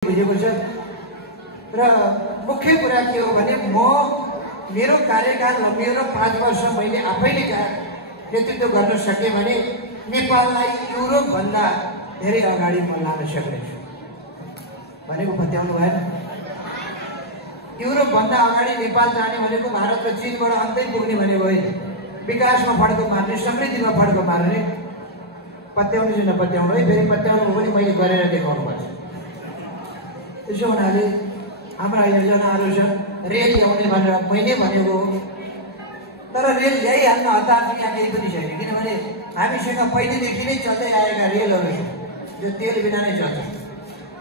बुझेको छ र मुख्य कुरा के हो भने मेरो कार्यकाल हो, मेरो 5 वर्ष मैले आफैले नेतृत्व गर्न सके भने नेपाललाई युरोप भन्दा धेरै अगाडि म लान सक्नेछु भनेको पत्याउनु भएन। युरोप भन्दा अगाडि नेपाल जाने भनेको भारत र चीनबाट अन्तै पुग्ने भनेको होइन। विकासमा फड्को मार्ने, समृद्धिमा फड्को मार्ने। पत्याउनु चाहिँ नपत्याउनु है, फेरि पत्याउनु पनि मैले गरेर देखाउनु पर्छ। त्यसो हुनाले हाम्रा योजनाहरू छ, रेल ल्याउने भनेर मैले भनेको हो, तर रेल ल्याइहाल्न हतार चाहिँ यहाँ केही पनि छैन। किनभने हामीसँग पहिलेदेखि नै चल्दै आएका रेलहरू छन् जो तेल बिना नै चल्छ।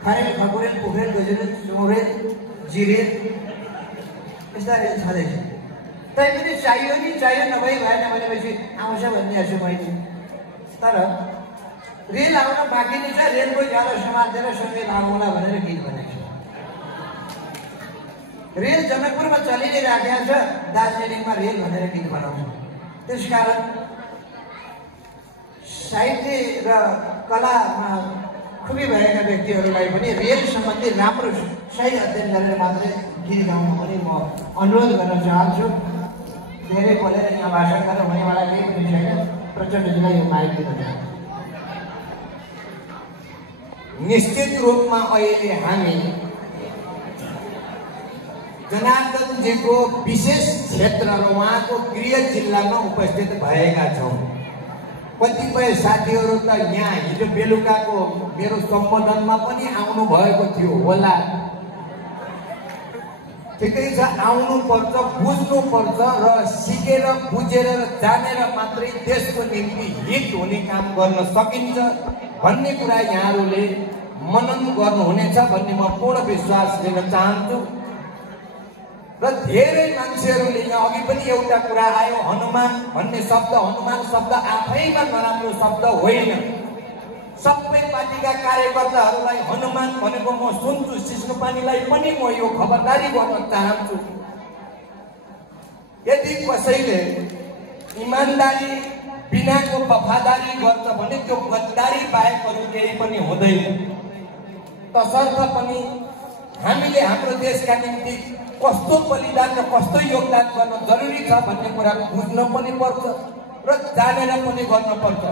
खरेल, खकुरेल, पुखरेल, गजुरेल, सुमरेल, जिरेल यस्ता रेल छँदैछ। तैपनि चाहियो नि चाहियो, नभई भएन भनेपछि आउँछ भन्ने छु मैले। तर रेल आउन बाँकी नै छ, रेलको ज्यालो समातेर सँगै लागौँला भनेर गीत बनाएको छ। रेल जनकपुरमा चलि नै राखेको छ, दार्जिलिङमा रेल भनेर गीत बनाउँछ। त्यसकारण साहित्य र कलामा खुबी भएका व्यक्तिहरूलाई पनि रेल सम्बन्धी राम्रो सही अध्ययन गरेर मात्रै गीत गाउनु पनि म अनुरोध गर्न चाहन्छु। धेरै बोलेर यहाँ भाषण गर्न हुनेवाला केही पनि छैन। प्रचण्डजीलाई यो माइक दिन चाहन्छु। निश्चित रूपमा अहिले हामी जनार्दनजीको विशेष क्षेत्र र उहाँको गृह जिल्लामा उपस्थित भएका छौँ। कतिपय साथीहरू त यहाँ हिजो बेलुकाको मेरो सम्बोधनमा पनि आउनु भएको थियो होला। ठिकै छ, आउनुपर्छ, बुझ्नुपर्छ र सिकेर बुझेर र जानेर मात्रै देशको निम्ति हित हुने काम गर्न सकिन्छ भन्ने कुरा यहाँहरूले मनन गर्नुहुनेछ भन्ने म पूर्ण विश्वास दिन चाहन्छु। र धेरै मान्छेहरूले यहाँ अघि पनि एउटा कुरा आयो, हनुमान भन्ने शब्द। हनुमान शब्द आफैमा नराम्रो शब्द होइन। सबै पार्टीका कार्यकर्ताहरूलाई हनुमान भनेको म सुन्छु। सिस्नुपानीलाई पनि म यो खबरदारी गर्न चाहन्छु, यदि कसैले इमानदारी बिनाको वफादारी गर्छ भने त्यो गद्दारी बाहेक अरू केही पनि हुँदैन। तसर्थ पनि हामीले हाम्रो देशका निम्ति कस्तो बलिदान र कस्तो योगदान गर्न जरुरी छ भन्ने कुरा बुझ्न पनि पर्छ र जानेर पनि गर्न पर्छ।